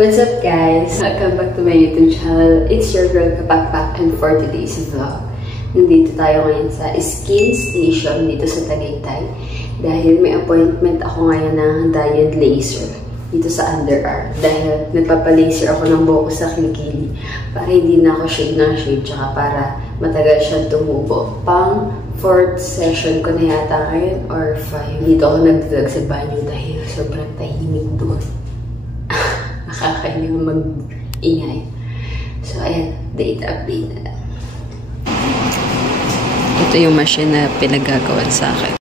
What's up guys? Welcome back to my YouTube channel. It's your girl Kapakpak, and for today's vlog, nandito tayo ngayon sa Skin Station dito sa Tagaytay dahil may appointment ako ngayon ng diode laser dito sa underarm dahil nagpapalaser ako ng buhok sa kilikili para hindi na ako shade ng shade tsaka para matagal siyang tumubo. Pang 4th session ko na yata ngayon or 5. Dito ako nagvlog sa banyo dahil sobrang tahimik doon. Nakakahiya mag-ingay. So, ayan. Date update na lang. Ito yung machine na pinagagawan sa akin.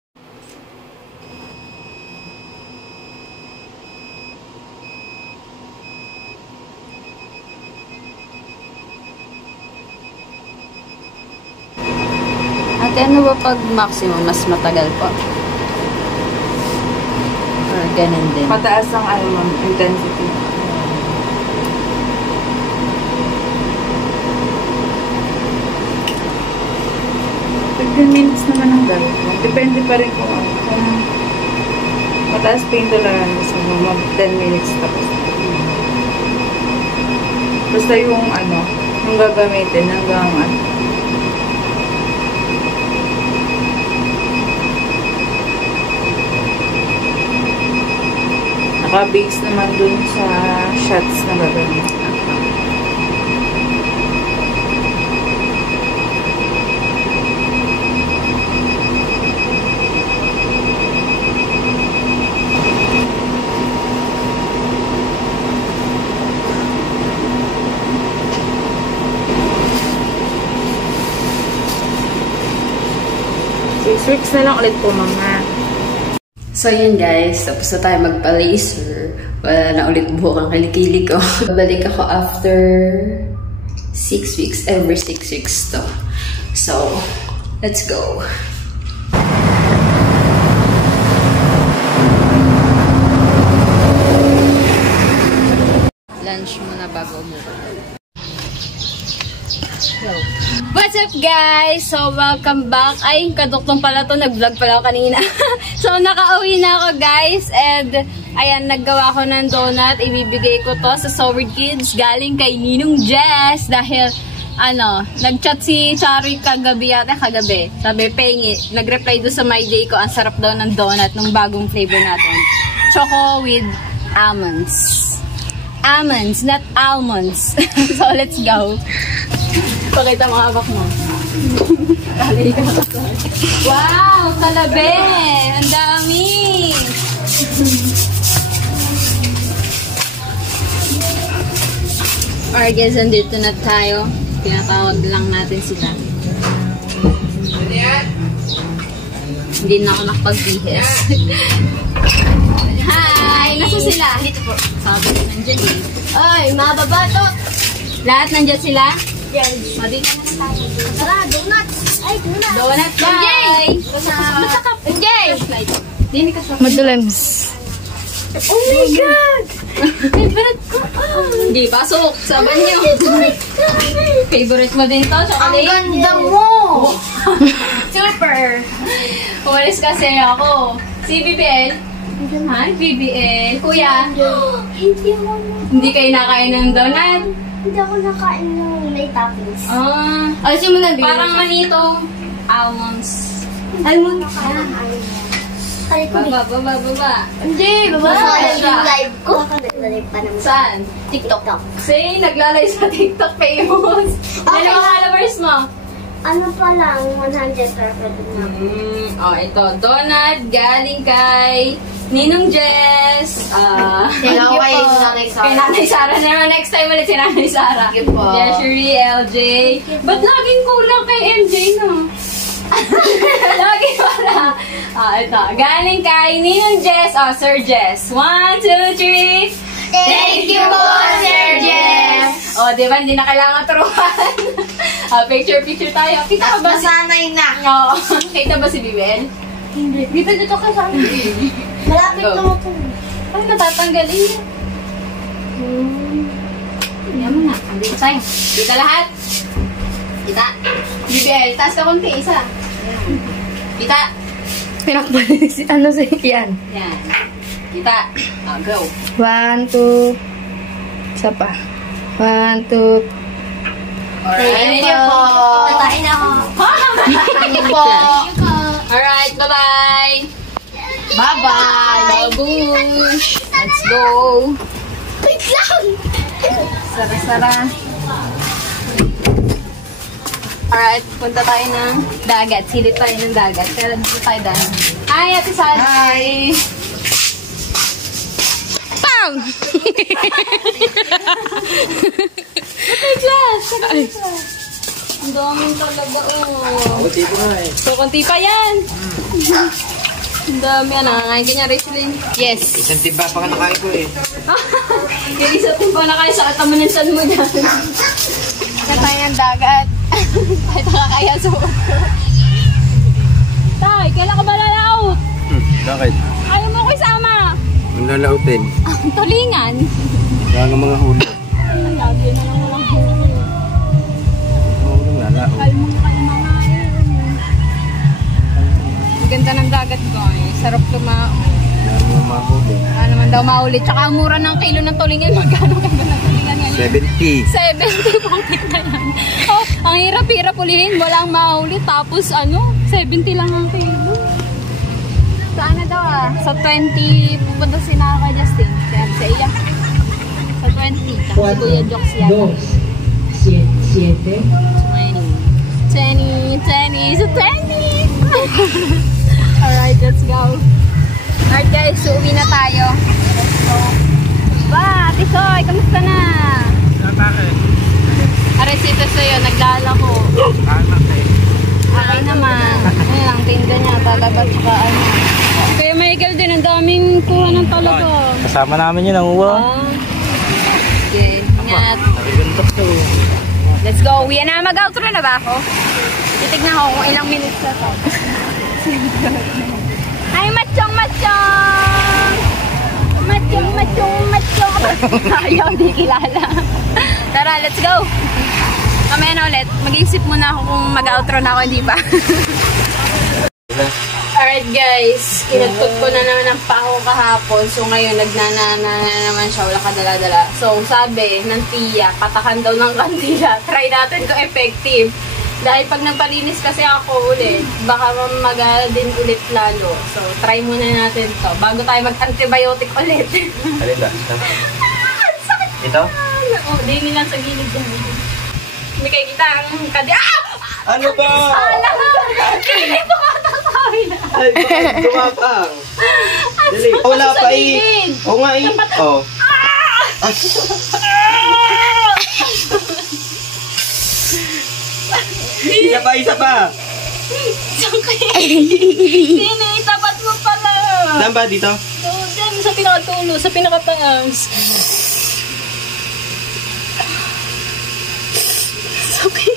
At ano ba pag maximum, mas matagal po? Or ganun din? Mataas ang intensity. 15 minutes naman ang gawin ko. Depende pa rin kung mataas pa yung tolerance mo, mag 10 minutes tapos. Basta yung yung gagamitin hanggang naka-base naman dun sa shots na gagamitin. Switch na lang ulit po, mama. So, yun guys. Tapos na tayo magpa-laser. Wala na ulit buhok ang kilikili ko. Babalik ako after 6 weeks. Every 6 weeks to. So, let's go. Lunch muna bago mo. What's up guys? So welcome back. Ay, kaduktong pala to. Nag-vlog pala ako kanina. So nakauwi na ako guys. And ayan, naggawa ko ng donut. Ibibigay ko to sa Sovereign Kids. Galing kay Ninong Jess. Dahil nag-chat si Chari kagabi yata. Kagabi. Sabi, pengi. Nag-reply doon sa my day ko. Ang sarap daw ng donut. Nung bagong flavor natin. Choco with almonds. Almonds, not almonds. So let's go. Pakita mo hawak mo. Wow! Kalabe! Ang dami! Alright guys, andito na tayo. Pinatawag lang natin sila. Hindi na ako nakapag-bihis. Hi! Nasa sila? Dito po. Sabi ko nandiyan eh. Ay, mababa to! Lahat nandiyan sila? Yes. Madito na tayo. Tara, donut! Ay, donut! Donut, bye! Masakap! Enjoy! Dini ka sa... Madulams. Oh my God! Favorite ko! Hindi, pasok sa banyo. Favorite mo din to, chocolate? Ang ganda mo! Super! Umalis kasi ako. Si BBL. Hi, BBL. Kuya. Hindi kayo nakain ng donut? Hindi ako nakain ng may toppings. Alisin mo na din. Parang manitong almonds. Almonds? Ay, Baba. hindi, baba. Yung live ko. Saan? TikTok. Say, naglalay sa TikTok famous. Ano yung followers mo? Ano pa lang, 100 na. Ito. Donut galing kay Ninong Jess. Thank you po. Kay Nanay Sara na naman. Next time ulit si Nanay Sara. Thank you po. Jessery, LJ. Ba't laging kulang kay MJ, no? Lagi pala. Ito. Galing kay Ninong Jess. Sir Jess. 1, 2, 3. Thank you po, Sir Jess. Diba? Hindi na kailangan turuan. Picture tayo. Kita ba si... Masanay na. Kita ba si Bibel? Hindi. Bibel dito ka sa akin. Malapit na mo ito. Ay, natatanggalin niya. Tingnan mo na. Andito tayo. Kita lahat. Kita. Bibel, taas ka konti. Isa. Kita. Pinakbalik si ano sa yan. Yan. Kita. Go. 1, 2, Isa pa. 1, 2, Alright. Tatain ako. Thank you po. Alright, bye-bye. Bye-bye. Babush. Let's go. Wait lang. Sara-sara. Alright, punta tayo ng dagat. Silip tayo ng dagat. Kaya dito tayo daan. Hi, Ate Sal. Hi! Pam! Patay glass! Ang daming talaga, oh. Kunti po nga eh. So, konti pa yan. Ang dami, nangangain ka niya, Rachel. Yes. Isang timba pa ka nakain ko eh. Yung isa din pa na kayo sa katamanansan mo dyan. Kaya tayo ng dagat. Tayo nakakaya sa ulo. Tay, kailan ka ba lalaot? Bakit? Ayaw mo ko isama. Ang lalautin. Tulingan. Kaya nga mga huli. Ay, lagi na lang walang huli. Mga lalaot. Kalmang Ang ganda ng dagat ko eh. Sarap lumao. Kaya nga mga huli. Naman daw maulit. Tsaka ang mura ng kilo ng tulingan. Magkano kilo ng tulingan yan? 70. 70 pang kita yan. Oh, ang hirap-hirap ulihin. Walang maulit. Tapos 70 lang ang kilo. Saan na daw Sa 20, pupunta si Naka Justin. Sa iya. Sa 20. Tsaka si Kuya Jokes yan. 7. 20. Sa 20. Alright, let's go. Alright guys, so uwi na tayo. Let's go. Ba, Ate Soy, kamusta na? Bakit? Aresito sa'yo, nagdala ko. Okay naman. Ayun lang, tinda niya, talaga, tsaka ano. Kaya Michael din, ang daming kuha ng talaga. Kasama namin yun ang uwa. Okay, ingat. Let's go. Uwi na, mag-outro na ba ako? Titignan ko kung ilang minutes na to. Ay, machong! Machong! Ayaw, di kilala. Tara, let's go. Mamaya na ulit. Mag-iisip muna ako kung mag-outro na ako, hindi pa. Alright guys, kinagtog ko na naman ang pako kahapon. So ngayon, nagnanana naman siya, wala kadala-dala. So sabi ng tiya, patakan daw ng kandila. Try natin kung effective. Dahil pag nagpalinis kasi ako ulit, baka mag din ulit lalo. So try muna natin to bago tayo mag-antibiotic ulit. Alin ba? Ito? Oo, dahil lang sa gilid yan. Hindi kayo kita ang kandila. Ano ba? Ala! Hindi po katasabi na. Ay, bakit gumapang? Dali. Wala pa eh. Oo nga eh. Oo. Isa pa. Sino, itapat mo pala. Saan ba dito? Oo, dyan, sa pinakatulo, sa pinakataas. Okay.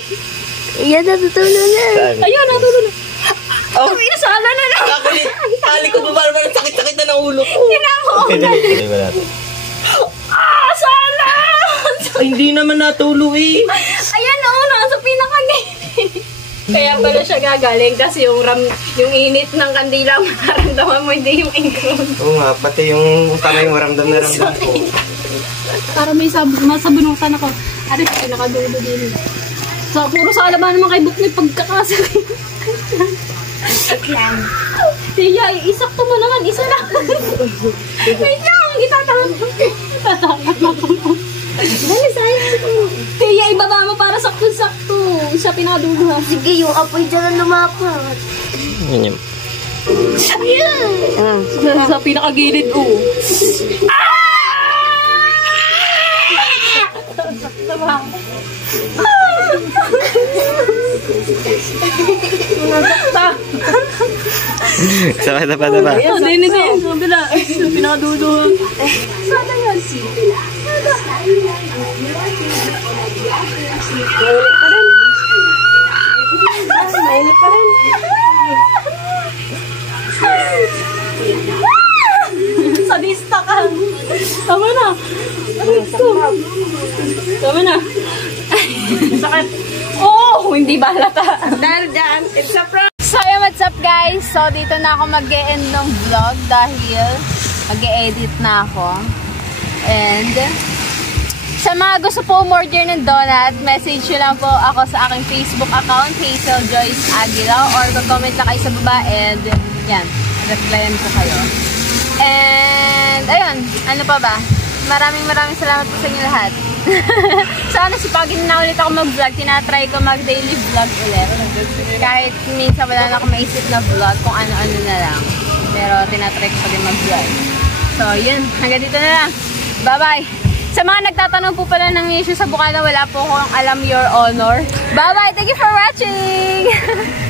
Yan, natutulo na. Ayun, natulo na. Oh. Ang inasala na lang. Kakulit. Kali ko ba parang sakit-sakit na ng ulo ko. Kinako. Dali ba natin? Sala! Ay, hindi naman natulo eh. Ayan o, nasa pinakagilid. Kaya pala siya gagaling kasi yung init ng kandila maramdaman mo, hindi yung ingkron. Oo nga, pati yung kamay mo ramdam na ramdam ko. Para may masabunutan ako. Ari, pinakadulo din. So, puro sala ba naman kay Book may pagkakasakit. Tiya, isakto mo naman, isa lang. Wait lang, itatangat mo. Itatangat mo. Dali, sayang. Tiya, ibaba mo para sakto-sakto. Isa pinadulo. Sige, yung apoy dyan ang lumapat. Yan. Ayan. Sa pinakagilid, oh. Sakto ba? Nasakta. Sakit na pa. Ayan, hindi. Kabila. Pinakadulo. Sana yan. Mainit pa rin. Sadista ka. Tama na. Tama na. Sakit. Oh, hindi ba halata? Dahil dyan, it's a prank. So, what's up guys? So, dito na ako mag-e-end ng vlog dahil mag-e-edit na ako. And, Sa mga gusto po umorder ng donut, message nyo lang po ako sa aking Facebook account, Hazel Joyce Aguila, or comment lang kayo sa baba and yan, replyan ko kayo. And ayun, ano pa ba? Maraming salamat po sa inyo lahat. Sana sipagin na ulit ako mag-vlog. Tinatry ko mag-daily vlog ulit. Kahit minsan wala na ako maisip na vlog kung ano-ano na lang. Pero tinatry ko pa din mag-vlog. So yun, hanggang dito na lang. Bye-bye! Sa mga nagtatanong po pala ng issue sa Bukana, wala po akong alam, Your Honor. Bye-bye! Thank you for watching!